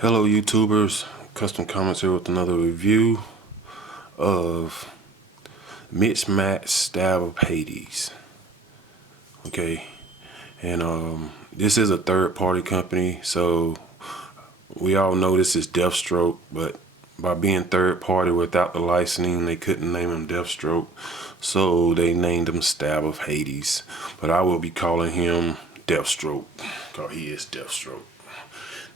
Hello YouTubers, Custom Comments here with another review of Mcfarlane Stab of Hades. Okay, and this is a third-party company, so we all know this is Deathstroke, but by being third-party without the licensing, they couldn't name him Deathstroke, so they named him Stab of Hades. But I will be calling him Deathstroke, because he is Deathstroke.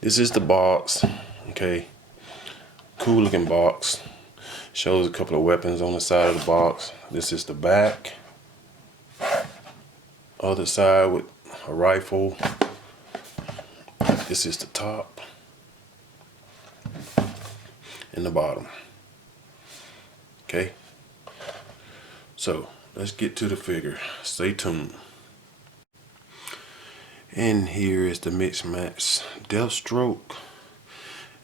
This is the box, okay, cool looking box. Shows a couple of weapons on the side of the box. This is the back. Other side with a rifle. This is the top. And the bottom. Okay, so let's get to the figure. Stay tuned. And here is the Mcfarlane Deathstroke,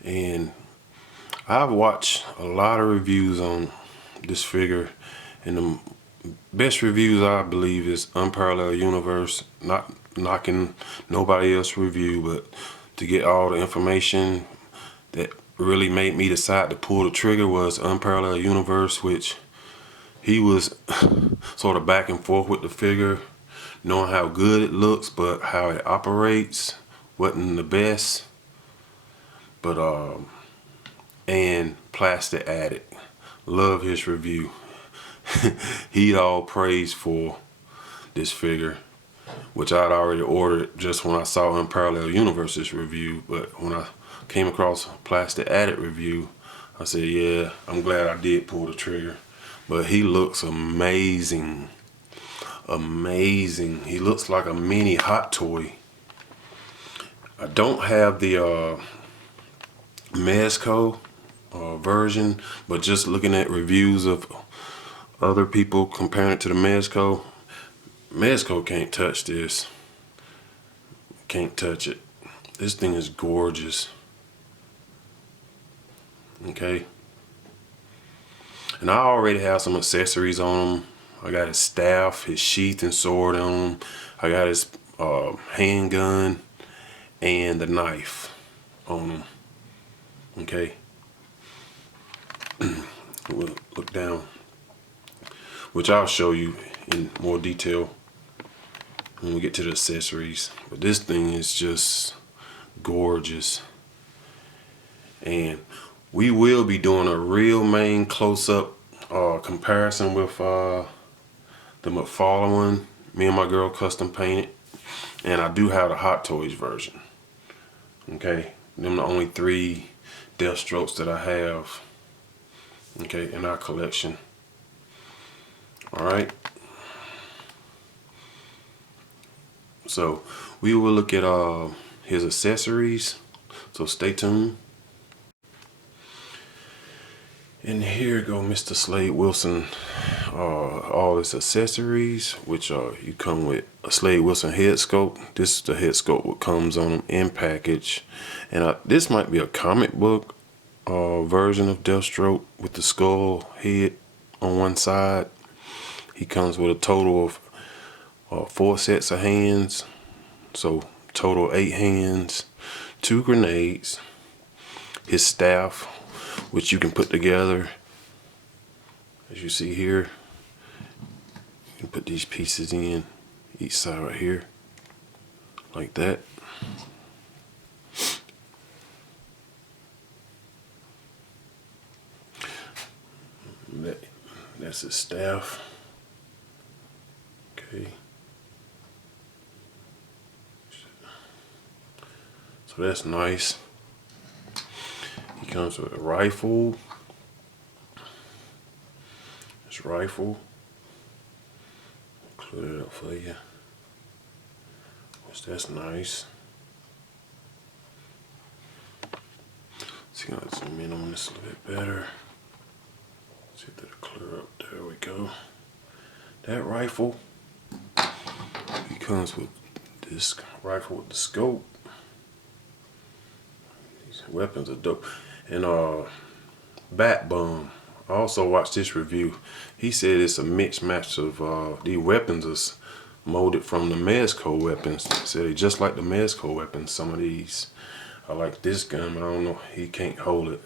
and I've watched a lot of reviews on this figure, and the best reviews I believe is Unparalleled Universe. Not knocking nobody else's review, but to get all the information that really made me decide to pull the trigger was Unparalleled Universe, which he was sort of back and forth with the figure, knowing how good it looks, but how it operates wasn't the best. But and Plastic Addict, love his review. He all praised for this figure, which I'd already ordered just when I saw Unparalleled Universe's review. But when I came across Plastic Addict review, I said, yeah, I'm glad I did pull the trigger. But he looks amazing. Amazing. He looks like a mini Hot Toy. I don't have the Mezco version, but just looking at reviews of other people comparing it to the Mezco can't touch this. Can't touch it. This thing is gorgeous. Okay, and I already have some accessories on him. I got his staff, his sheath and sword on him. I got his handgun and the knife on him. Okay, we'll look down, which I'll show you in more detail when we get to the accessories. But this thing is just gorgeous, and we will be doing a real main close-up comparison with the Mcfarlane. Me and my girl custom painted, and I do have the Hot Toys version. Okay, them the only 3 Deathstrokes that I have, okay, in our collection. Alright, so we will look at his accessories, so stay tuned. And here go Mr. Slade Wilson, all his accessories, which you come with a Slade Wilson head scope. This is the head scope what comes on them in package, and this might be a comic book version of Deathstroke with the skull head on one side. He comes with a total of 4 sets of hands, so total 8 hands, 2 grenades, his staff, which you can put together as you see here. You can put these pieces in each side right here like that. That's his staff. Okay, so that's nice. He comes with a rifle. This rifle, clear it up for you, which that's nice. See, I'll zoom in on this a little bit better. See if that'll clear up. There we go. That rifle, he comes with this rifle with the scope. These weapons are dope. And Bat Bum, I also watched this review. He said it's a mixed match of these weapons is molded from the Mezco weapons. He said just like the Mezco weapons, some of these I like this gun, but I don't know, he can't hold it.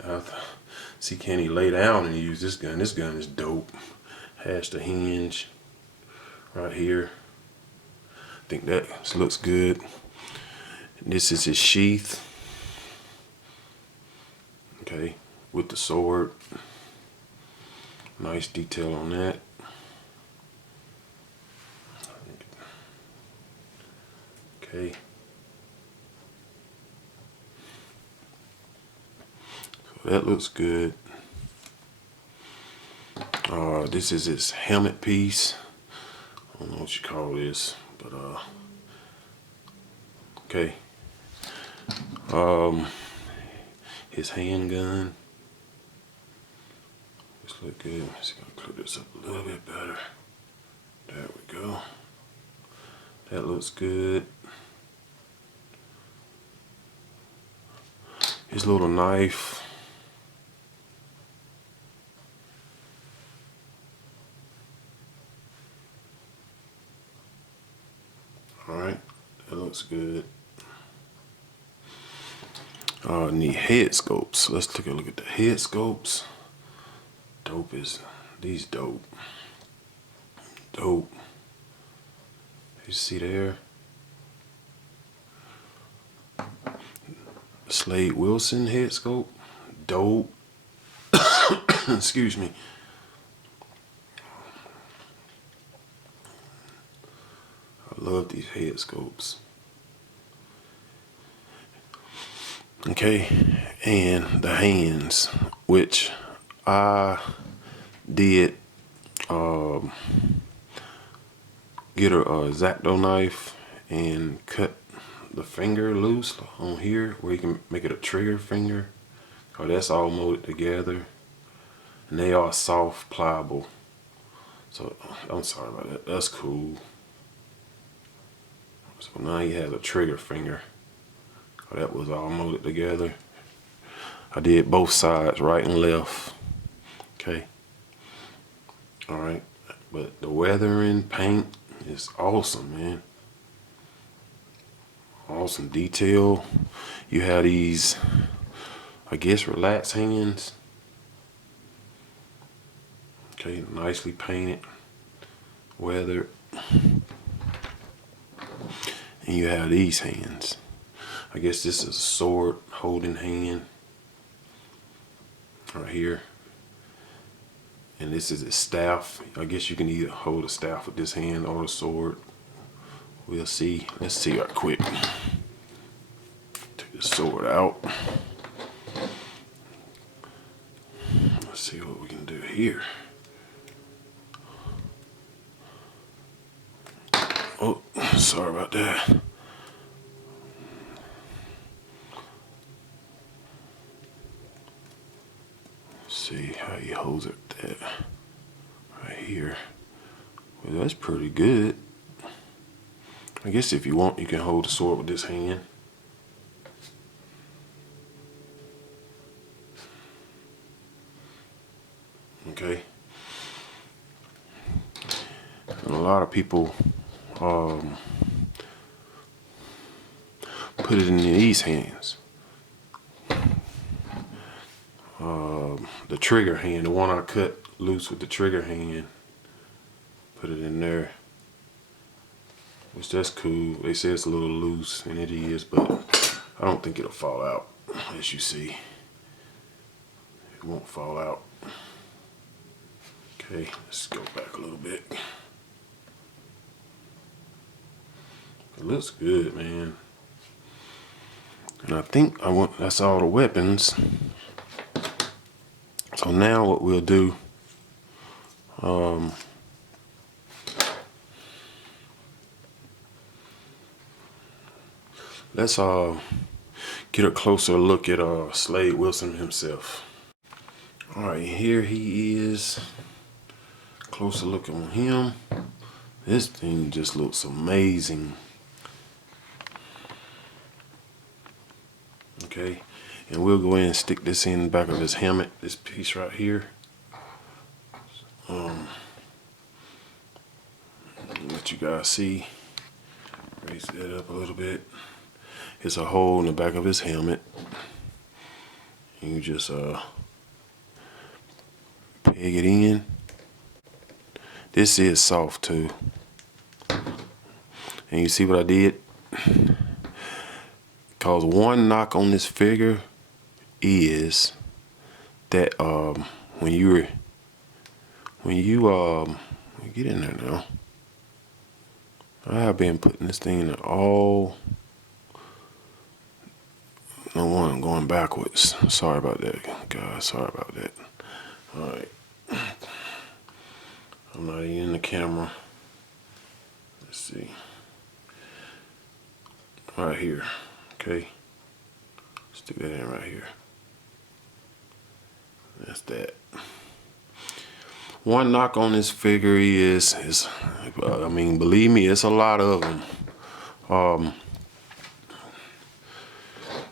See, can he lay down and use this gun? This gun is dope. Has the hinge right here. I think that looks good. This is his sheath. Okay, with the sword. Nice detail on that. Okay. So that looks good. This is his helmet piece. I don't know what you call this, but okay. His handgun. This look good. Let's clear this up a little bit better. There we go. That looks good. His little knife. Alright, that looks good. Need head scopes. Let's take a look at the head scopes. Dope is these dope. Dope. You see there? Slade Wilson head scope. Dope. Excuse me. I love these head scopes. Okay, and the hands, which I did get a X-Acto knife and cut the finger loose on here where you can make it a trigger finger. Oh, that's all molded together, and they are soft, pliable. So I'm sorry about that. That's cool. So now he has a trigger finger. Oh, that was all molded together. I did both sides, right and left. Okay. All right, but the weathering paint is awesome, man. Awesome detail. You have these, I guess, relaxed hands. Okay, nicely painted, weathered. And you have these hands. I guess this is a sword holding hand right here. And this is a staff. I guess you can either hold a staff with this hand or a sword. We'll see. Let's see right quick. Take the sword out. Let's see what we can do here. Oh, sorry about that. Let's see how he holds it that right here. Well, that's pretty good. I guess if you want, you can hold the sword with this hand. Okay. And a lot of people put it in these hands. The trigger hand, the one I cut loose with the trigger hand, put it in there. Which that's cool. They say it's a little loose, and it is, but I don't think it'll fall out. As you see, it won't fall out. Okay, let's go back a little bit. It looks good, man. And I think that's all the weapons. So now what we'll do, let's get a closer look at Slade Wilson himself. All right, here he is. Closer look on him. This thing just looks amazing. Okay, and we'll go ahead and stick this in the back of his helmet, this piece right here. Let you guys see. Raise that up a little bit. it's a hole in the back of his helmet. You just peg it in. This is soft too. And you see what I did? Cause one knock on this figure is that when you get in there now. I've been putting this thing in there all. No one going backwards. Sorry about that, guys. Sorry about that. All right. I'm not even in the camera. Let's see. Right here. Okay. Stick that in right here. That's that. One knock on this figure is I mean, believe me, it's a lot of them.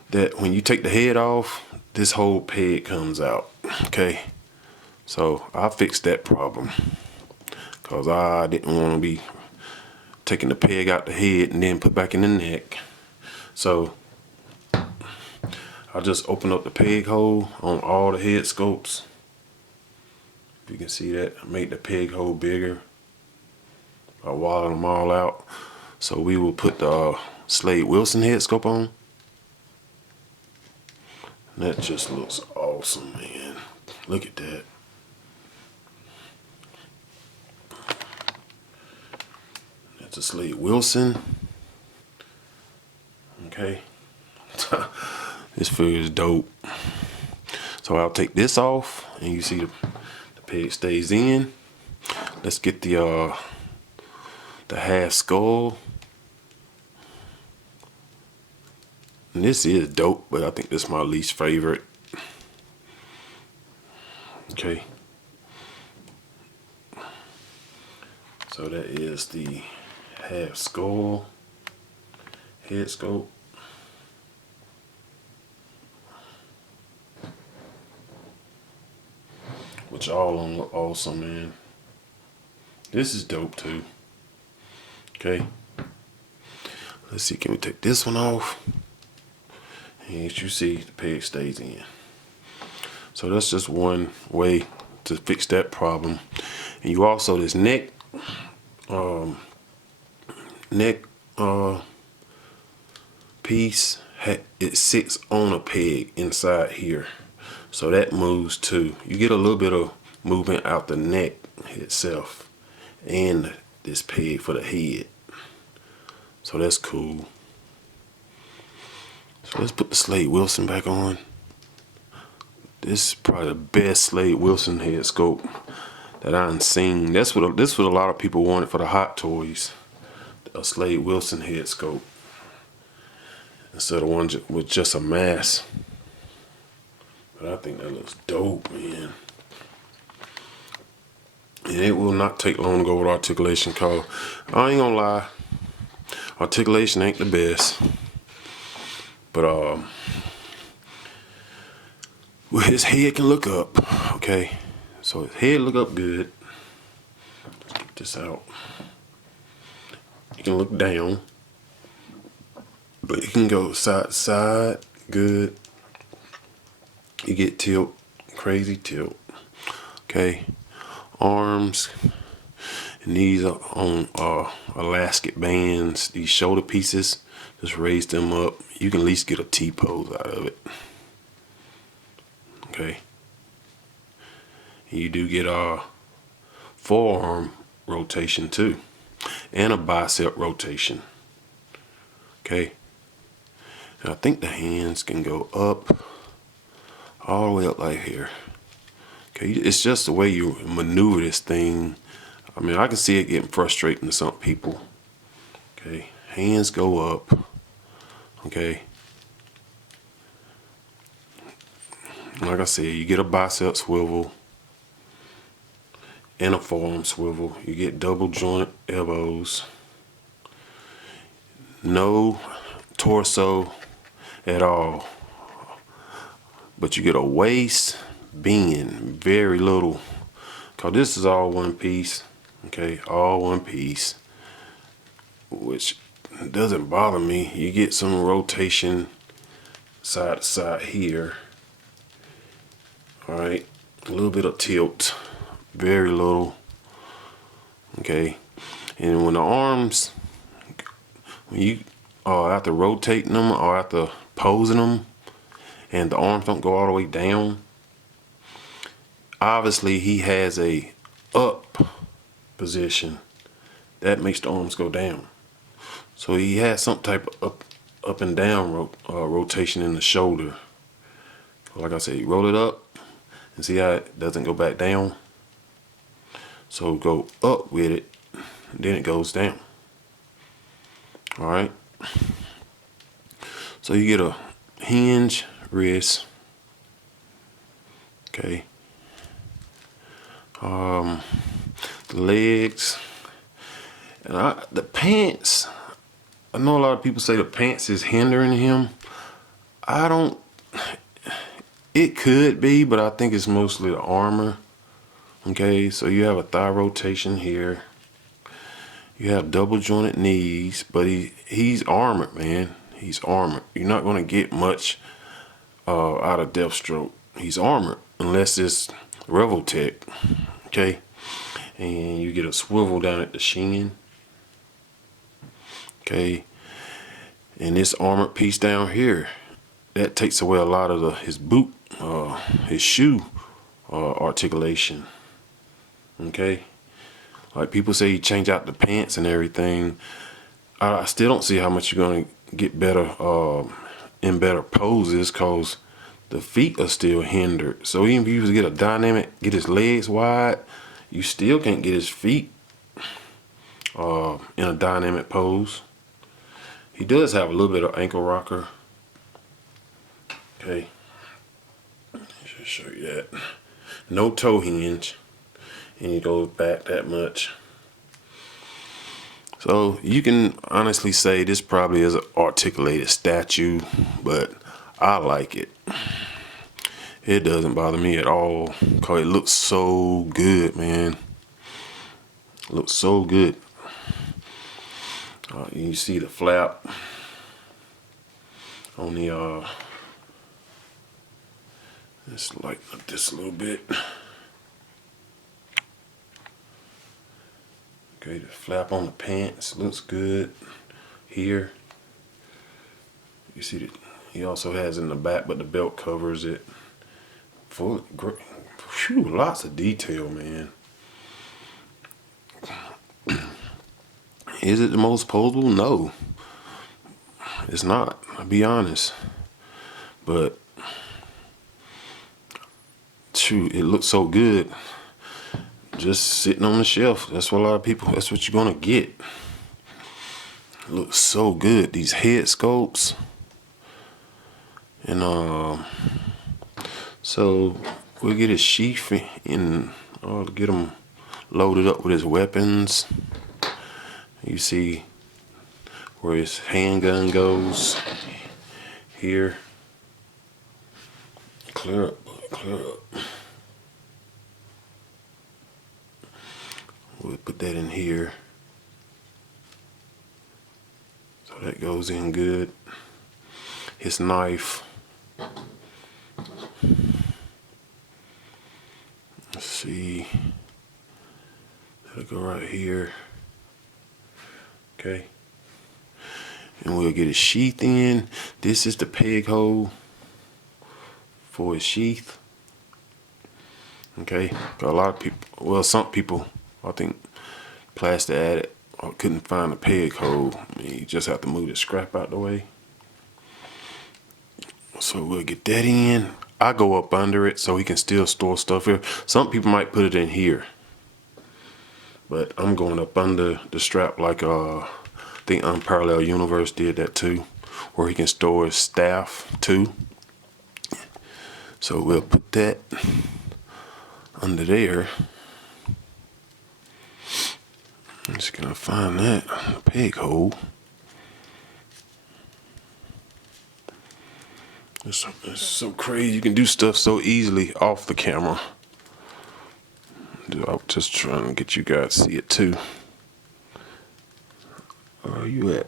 That when you take the head off, this whole peg comes out. Okay. So I fixed that problem. Cause I didn't want to be taking the peg out the head and then put back in the neck. So I just open up the peg hole on all the head scopes. If you can see that, I made the peg hole bigger. I walled them all out. So we will put the Slade Wilson head scope on. And that just looks awesome, man. Look at that. That's a Slade Wilson. Okay. This figure is dope. So I'll take this off, and you see the peg stays in. Let's get the half skull. And this is dope, but I think this is my least favorite. Okay. So that is the half skull head scope. Which all of them look awesome, man. This is dope too. Okay. Let's see, can we take this one off? And as you see, the peg stays in. So that's just one way to fix that problem. And you also, this neck piece, it sits on a peg inside here. So that moves too. You get a little bit of movement out the neck itself and this peg for the head. So that's cool. So let's put the Slade Wilson back on. This is probably the best Slade Wilson head scope that I've seen. This what a lot of people wanted for the Hot Toys. A Slade Wilson head scope. Instead of one with just a mask. But I think that looks dope, man. And it will not take long to go with articulation, cause I ain't gonna lie, articulation ain't the best. But well, his head can look up, okay? So his head look up good. Let's get this out. He can look down, but it can go side to side, good. You get tilt, crazy tilt, okay? Arms, and these are on elastic bands. These shoulder pieces, just raise them up. You can at least get a T-pose out of it. Okay. And you do get a forearm rotation too, and a bicep rotation. Okay. And I think the hands can go up, all the way up like here. Okay, it's just the way you maneuver this thing. I mean, I can see it getting frustrating to some people. Okay, hands go up. Okay. Like I said, you get a bicep swivel and a forearm swivel. You get double joint elbows. No torso at all. But you get a waist bend, very little. Cause this is all one piece. Okay, all one piece. Which it doesn't bother me. You get some rotation side to side here. All right, a little bit of tilt, very little. Okay, and when the arms, when you are after rotating them or after posing them, and the arms don't go all the way down, obviously he has a up position that makes the arms go down. So he has some type of up and down rotation in the shoulder. Like I said, you roll it up and see how it doesn't go back down. So go up with it, then it goes down. All right. So you get a hinge wrist. Okay. The legs and the pants. I know a lot of people say the pants is hindering him. I don't. It could be, but I think it's mostly the armor. Okay, so you have a thigh rotation here. You have double jointed knees, but he's armored, man. He's armored. You're not gonna get much out of Deathstroke. He's armored unless it's Revoltech. Okay, and you get a swivel down at the shin. Okay, and this armored piece down here, that takes away a lot of his boot, his shoe articulation. Okay, like people say, you change out the pants and everything. I still don't see how much you're gonna get better in better poses, cause the feet are still hindered. So even if you get a dynamic, get his legs wide, you still can't get his feet in a dynamic pose. He does have a little bit of ankle rocker. Okay, just show you that. No toe hinge, and he goes back that much. So you can honestly say this probably is an articulated statue, but I like it. It doesn't bother me at all, cause it looks so good, man. It looks so good. You see the flap on the let's lighten up this a little bit. Okay, the flap on the pants looks good here. You see that he also has in the back, but the belt covers it. Full, whew, lots of detail, man. Is it the most posable? No, it's not. I'll be honest, but shoot, it looks so good. Just sitting on the shelf. That's what a lot of people. That's what you're gonna get. It looks so good. These head sculpts, and so we'll get his sheath in, or get him loaded up with his weapons. You see where his handgun goes here. Clear up, clear up. We'll put that in here. So that goes in good. His knife. Let's see. That'll go right here. Okay. And we'll get his sheath in. This is the peg hole for his sheath. Okay. Got a lot of people, well, some people, I think, plastic added or couldn't find a peg hole. I mean, you just have to move the scrap out the way. So we'll get that in. I go up under it so he can still store stuff here. Some people might put it in here, but I'm going up under the strap like I think Unparalleled Universe did that too, where he can store his staff too. So we'll put that under there. I'm just gonna find that peg hole. It's so crazy. You can do stuff so easily off the camera. I'm just trying to get you guys to see it too. Where are you at?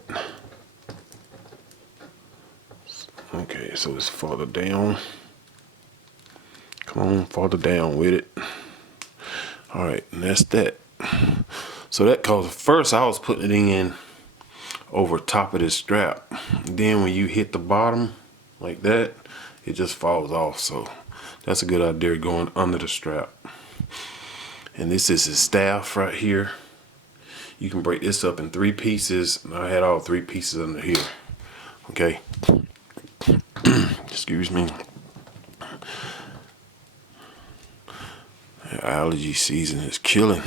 Okay, so it's farther down. Come on, farther down with it. All right, and that's that. So that cause first I was putting it in over top of this strap. Then when you hit the bottom like that, it just falls off. So that's a good idea, going under the strap. And this is his staff right here. You can break this up in 3 pieces. And I had all 3 pieces under here. Okay. Excuse me. Allergy season is killing.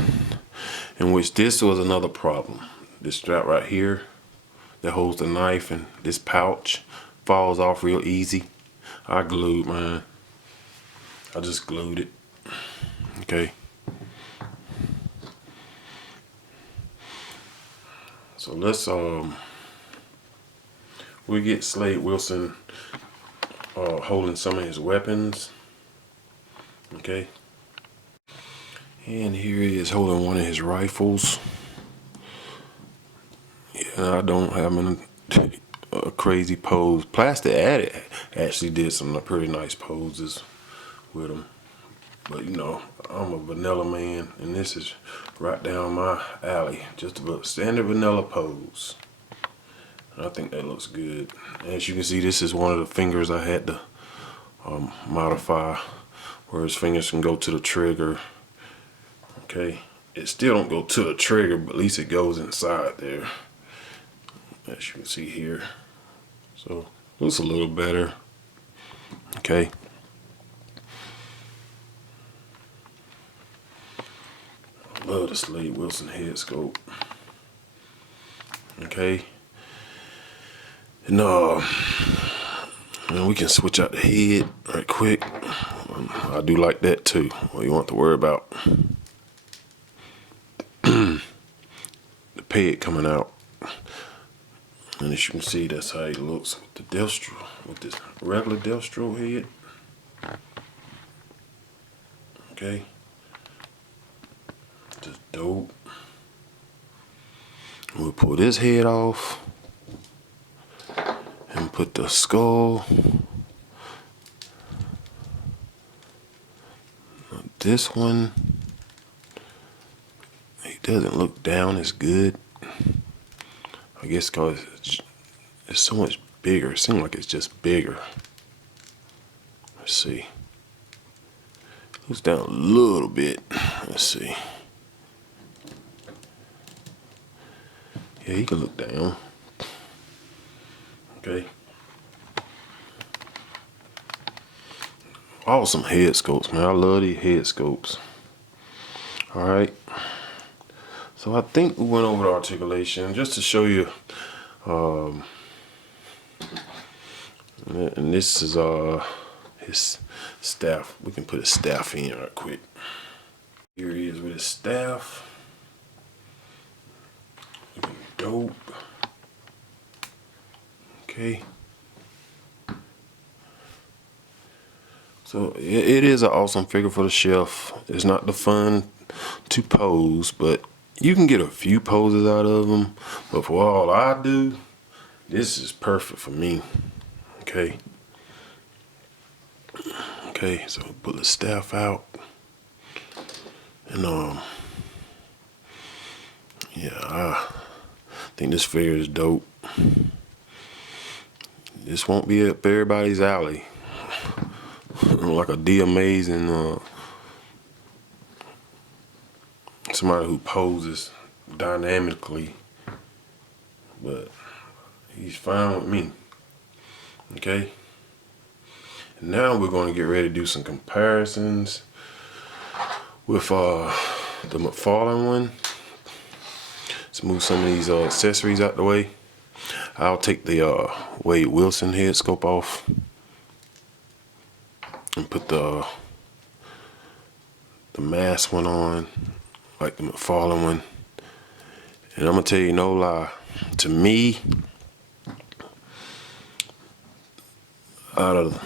In which this was another problem. This strap right here that holds the knife and this pouch falls off real easy. I glued mine. I just glued it. Okay. So let's we get Slade Wilson holding some of his weapons. Okay. And here he is holding one of his rifles. Yeah, I don't have a crazy pose. Plastic Addict actually did some pretty nice poses with him. But you know, I'm a vanilla man, and this is right down my alley. Just a standard vanilla pose. And I think that looks good. As you can see, this is one of the fingers I had to modify, where his fingers can go to the trigger. Okay, it still don't go to the trigger, but at least it goes inside there, as you can see here. So looks a little better. Okay. I love the Slade Wilson head scope. Okay. And we can switch out the head right quick. I do like that too. What you want to worry about? The peg coming out. And as you can see, that's how it looks with the Destro, with this regular Destro head. Okay. Just dope. We'll pull this head off and put the skull. This one, it doesn't look down as good. I guess because it's so much bigger. It seems like it's just bigger. Let's see. Looks down a little bit. Let's see. Yeah, he can look down. Okay. Awesome head scopes, man. I love these head scopes. Alright. So I think we went over the articulation just to show you. And this is his staff. We can put his staff in right quick. Here he is with his staff. Looking dope. Okay. So it is an awesome figure for the shelf. It's not the fun to pose, but you can get a few poses out of them. But for all I do, this is perfect for me. Okay. Okay, so pull the staff out. And yeah, I think this figure is dope. This won't be up everybody's alley. Like a D-amazing somebody who poses dynamically, but he's fine with me. Okay, and now we're going to get ready to do some comparisons with the Mcfarlane one. Let's move some of these accessories out the way. I'll take the Slade Wilson head scope off and put the mask one on, like the Mcfarlane one. And I'm gonna tell you no lie, to me, out of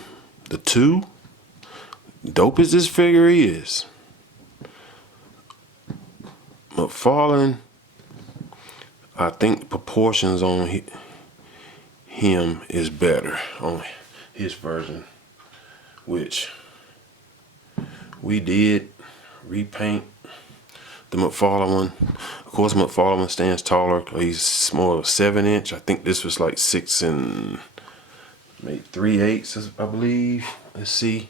the two, dope as this figure is, Mcfarlane, I think proportions on him is better. his version, which we did repaint the Mcfarlane one. Of course, Mcfarlane stands taller. He's more of a 7-inch. I think this was like 6 and maybe 3/8, I believe. Let's see,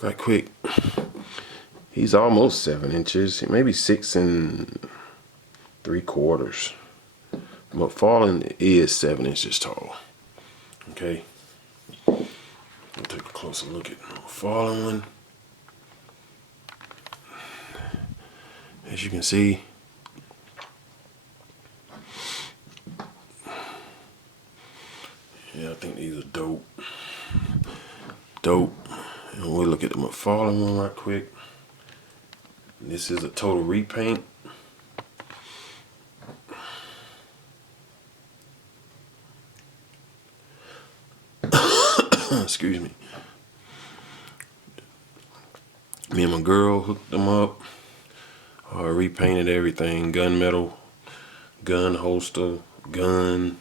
right quick. He's almost 7 inches, maybe 6 and 3/4. Mcfarlane is 7 inches tall. Okay, we'll take a closer look at the Mcfarlane one. As you can see, yeah, I think these are dope. And we'll look at the Mcfarlane one right quick. This is a total repaint. Excuse me. Me and my girl hooked them up. Repainted everything. Gunmetal, gun holster, gun.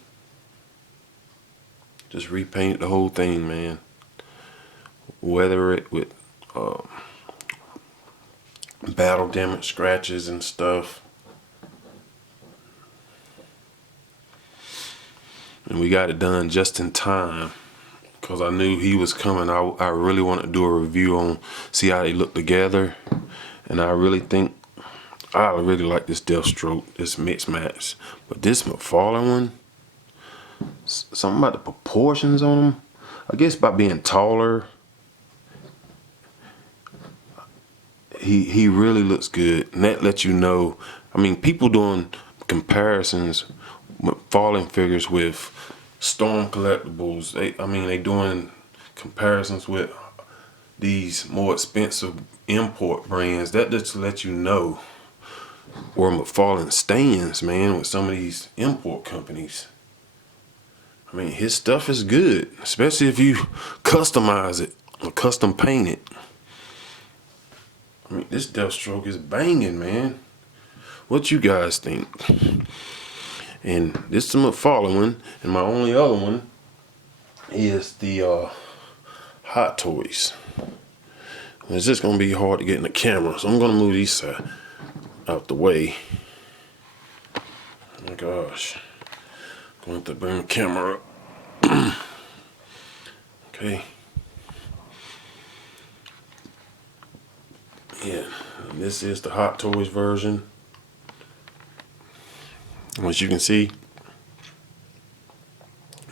Just repainted the whole thing, man. Weather it with battle damage scratches and stuff. And we got it done just in time because I knew he was coming. I really wanted to do a review on, see how they look together. And I really think, I really like this Deathstroke, this mixed match. But this Mcfarlane one, something about the proportions on him. I guess by being taller, he really looks good. And that lets you know, I mean, people doing comparisons with Mcfarlane figures with Storm collectibles. They doing comparisons with these more expensive import brands. That just lets you know where Mcfarlane stands, man, with some of these import companies. I mean, his stuff is good, especially if you customize it or custom paint it. I mean, this Deathstroke is banging, man. What you guys think? And this is Mcfarlane one, and my only other one is the Hot Toys. It's just gonna be hard to get in the camera, so I'm gonna move these out the way. Oh my gosh, going to bring the camera up. Okay. Yeah, and this is the Hot Toys version. As you can see,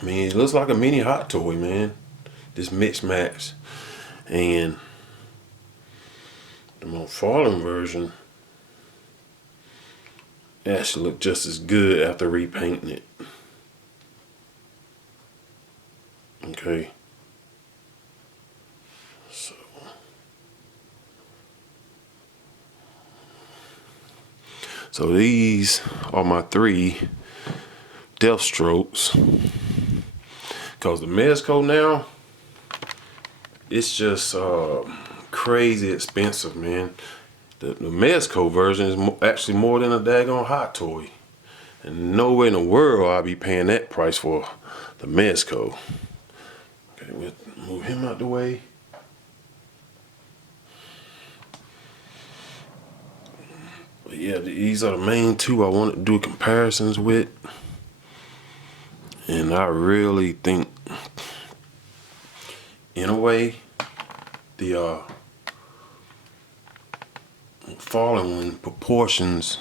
I mean, it looks like a mini Hot Toy, man. This mixed match. And the Mcfarlane version actually look just as good after repainting it. Okay. So these are my 3 Deathstrokes. Cause the Mezco now, it's just crazy expensive, man. The Mezco version is actually more than a daggone Hot Toy. And nowhere in the world I'll be paying that price for the Mezco. Okay, we'll move him out the way. But yeah, these are the main 2 I wanted to do comparisons with. And I really think, in a way, the Mcfarlane one proportions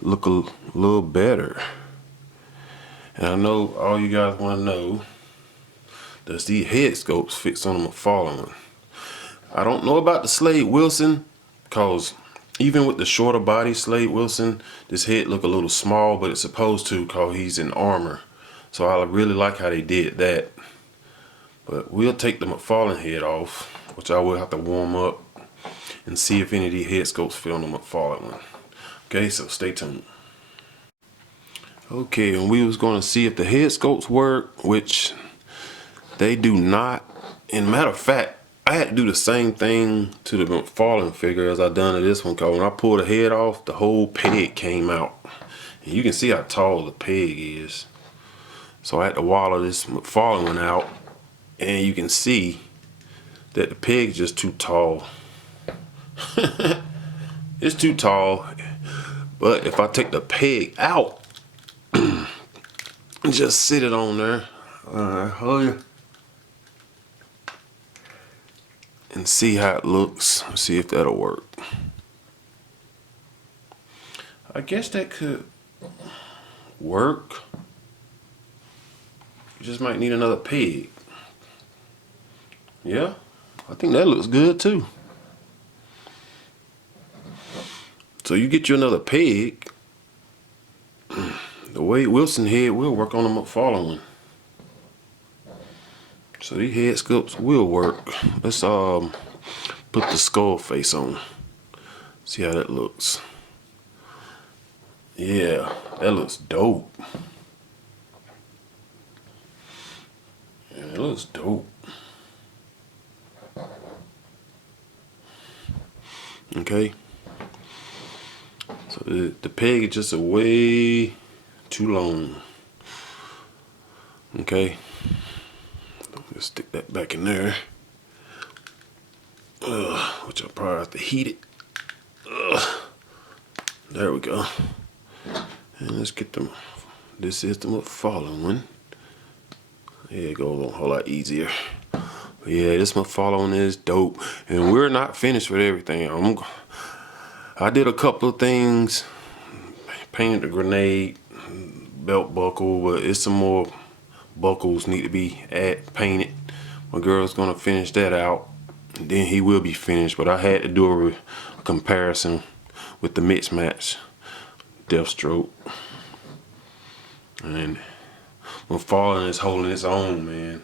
look a little better. And I know all you guys want to know, does these head sculpts fits on the Mcfarlane one? I don't know about the Slade Wilson, because even with the shorter body Slade Wilson, this head look a little small, but it's supposed to because he's in armor. So I really like how they did that. But we'll take the Mcfarlane head off, which I will have to warm up and see if any of these head sculpts fit on the Mcfarlane one. Okay, so stay tuned. Okay, and we was going to see if the head sculpts work, which they do not. And matter of fact, I had to do the same thing to the Mcfarlane figure as I done to this one, because when I pulled the head off, the whole peg came out. And you can see how tall the peg is. So I had to wallow this Mcfarlane one out and you can see that the peg's just too tall. It's too tall. But if I take the peg out and just sit it on there, hold you, and see how it looks. See if that'll work. I guess that could work. You just might need another peg. Yeah, I think that looks good too. So you get you another peg. The Slade Wilson head will work on the Mcfarlane one. So these head sculpts will work. Let's put the skull face on. See how that looks. Yeah, that looks dope. Yeah, that looks dope. Okay. So the peg is just a way too long. Okay. Let's stick that back in there. Which I'll probably have to heat it. There we go. And let's get them. This is the Mcfarlane one. There it goes a whole lot easier. But yeah, this Mcfarlane is dope. And we're not finished with everything. I did a couple of things. Painted the grenade, belt buckle, but it's some more buckles need to be painted. My girl's gonna finish that out. And then he will be finished, but I had to do a comparison with the mix match Deathstroke. And Mcfarlane is holding his own, man.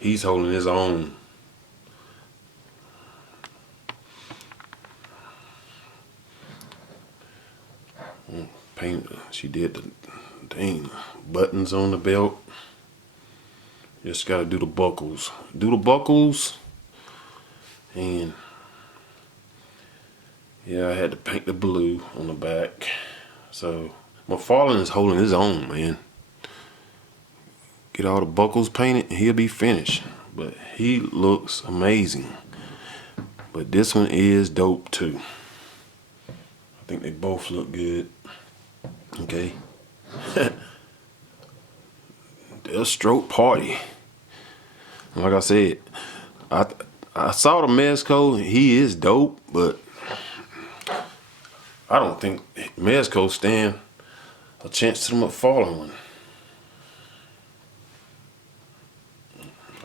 He's holding his own. Paint. She did the dang buttons on the belt. Just gotta do the buckles. Do the buckles. And yeah, I had to paint the blue on the back. So Mcfarlane is holding his own, man. Get all the buckles painted and he'll be finished. But he looks amazing. But this one is dope too. I think they both look good. Okay. Deathstroke party. Like I said, I saw the Mezco. He is dope, but I don't think Mezco stand a chance to the Mcfarlane one.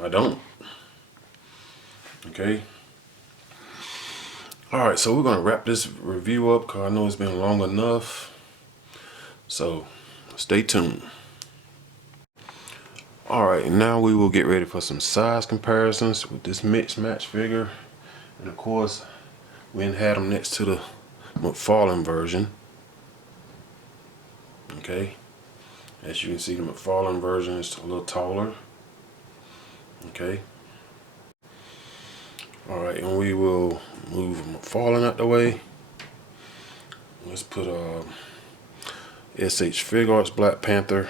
I don't. Okay. Alright, so we're gonna wrap this review up because I know it's been long enough. So stay tuned. Alright, now we will get ready for some size comparisons with this mixed match figure. And of course, we had them next to the Mcfarlane version. Okay. As you can see, the Mcfarlane version is a little taller. Okay. Alright, and we will move Mcfarlane out the way. Let's put SH Figuarts Black Panther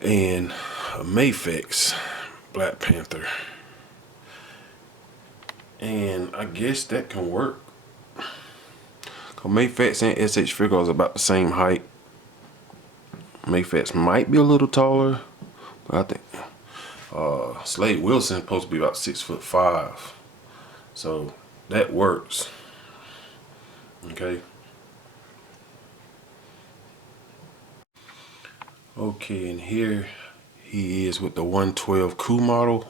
and a Mafex Black Panther. And I guess that can work. Cause Mafex and SH Figuarts are about the same height. Mafex might be a little taller, but I think Slade Wilson is supposed to be about 6'5". So that works. Okay. Okay, and here he is with the 112 Coup model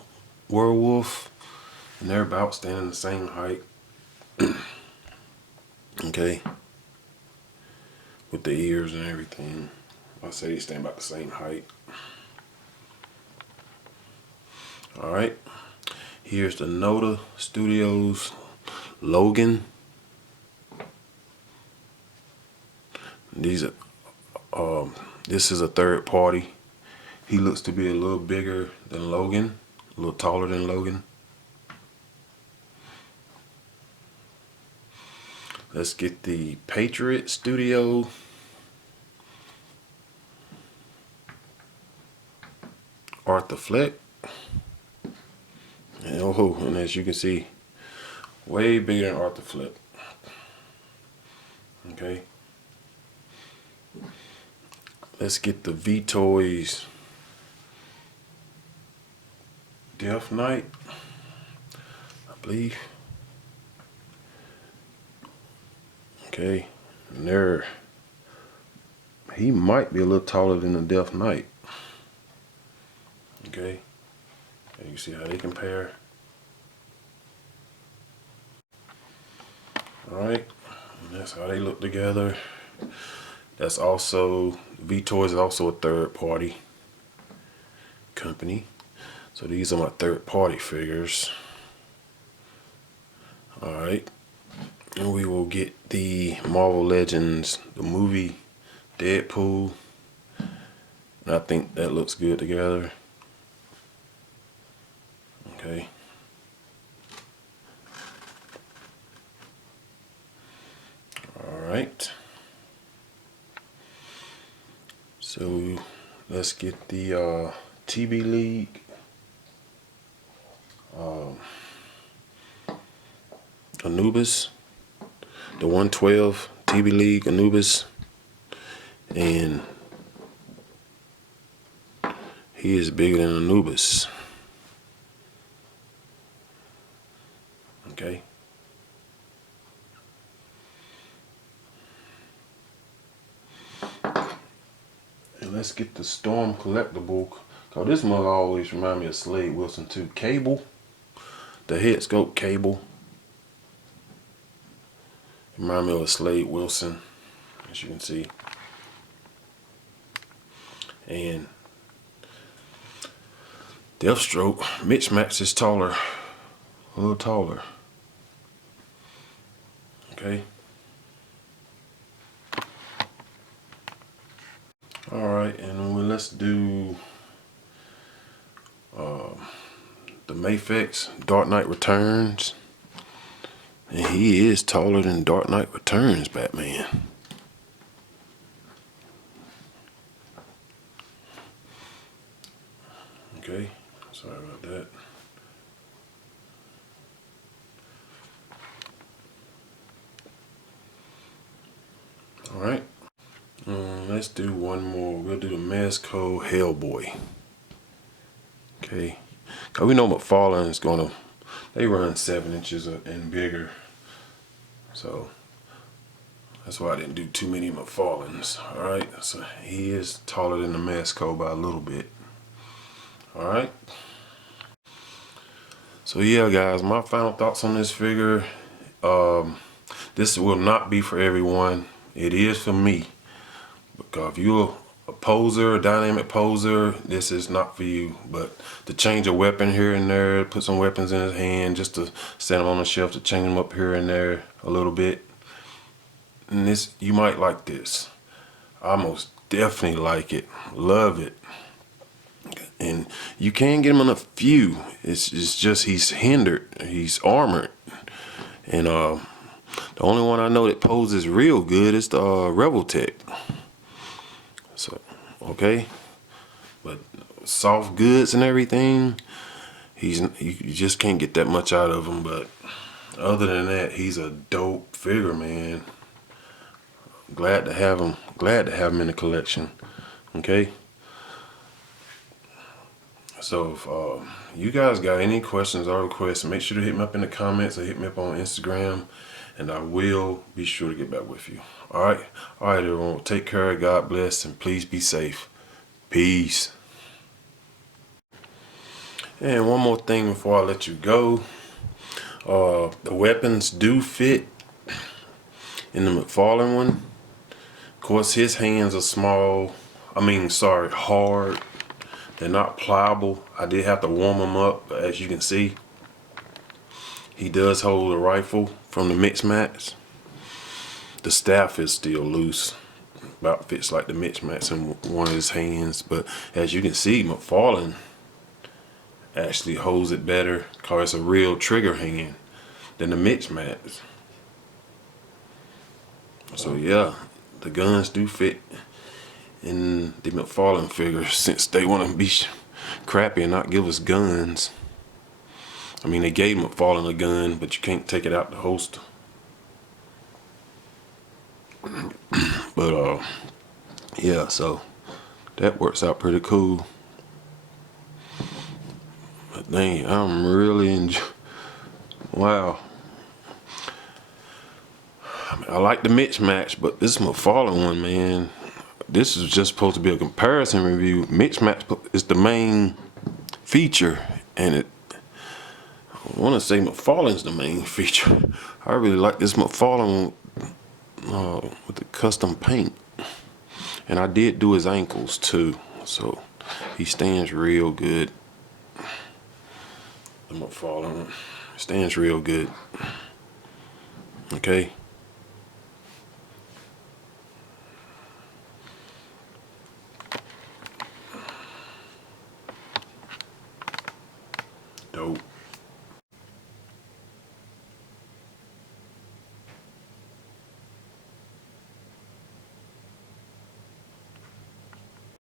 werewolf, and they're about standing the same height. Okay, with the ears and everything. I say they stand about the same height. Alright, here's the Noda Studios Logan. These are this is a third party. He looks to be a little bigger than Logan, a little taller than Logan. Let's get the Patriot Studio. Arthur Fleck. And oh, and as you can see, way bigger than Arthur Fleck. Okay. Let's get the V-Toys Death Knight, I believe. Okay, and there, he might be a little taller than the Death Knight. Okay, and you see how they compare. Alright, and that's how they look together. That's also, V-Toys is also a third party company. So these are my third party figures. Alright, and we will get the Marvel Legends, the movie Deadpool. And I think that looks good together. Okay. Alright. So let's get the TB League. Anubis, the 112 TB League Anubis, and he is bigger than Anubis. Okay. And let's get the Storm collectible. Cause this mother always remind me of Slade Wilson too. Cable, the head sculpt Cable. Remind me of Slade Wilson, as you can see. And Deathstroke, Mcfarlane is taller, a little taller. Okay. Alright, and let's do the Mafex Dark Knight Returns. And he is taller than Dark Knight Returns Batman. Okay, sorry about that. Alright, let's do one more. We'll do the Mezco Hellboy. Okay, because we know Mcfarlane is gonna, they run 7 inches and bigger. So that's why I didn't do too many Mcfarlanes. Alright, so he is taller than the Mezco by a little bit. Alright. So yeah guys, my final thoughts on this figure. This will not be for everyone. It is for me. Because if you're a poser, a dynamic poser, this is not for you. But to change a weapon here and there, put some weapons in his hand, just to set him on the shelf, to change him up here and there a little bit. And this, you might like this. I most definitely like it. Love it. And you can get him in a few. It's just he's hindered. He's armored. And the only one I know that poses real good is the Rebel Tech. So, okay. But soft goods and everything, you just can't get that much out of him. But other than that, he's a dope figure, man. Glad to have him. Glad to have him in the collection. Okay. So if you guys got any questions or requests, make sure to hit me up in the comments or hit me up on Instagram, and I will be sure to get back with you. Alright, everyone, take care, God bless, and please be safe. Peace. And one more thing before I let you go. The weapons do fit in the Mcfarlane one. Of course, his hands are small. Hard. They're not pliable. I did have to warm them up, but as you can see, he does hold a rifle from the mixed match. The staff is still loose, about fits like the mixed match in one of his hands. But as you can see, Mcfarlane actually holds it better because it's a real trigger hand than the mixed match. So yeah, the guns do fit in the Mcfarlane figures, since they want to be crappy and not give us guns. I mean, they gave Mcfarlane a gun, but you can't take it out the holster. But yeah, so that works out pretty cool. But dang, I'm really enjoying. Wow. I like the Mitch match, but this Mcfarlane one, man, this is just supposed to be a comparison review. Mitch match is the main feature, and I want to say Mcfarlane's the main feature. I really like this Mcfarlane with the custom paint, and I did do his ankles too, so he stands real good. The Mcfarlane stands real good. Okay. Dope.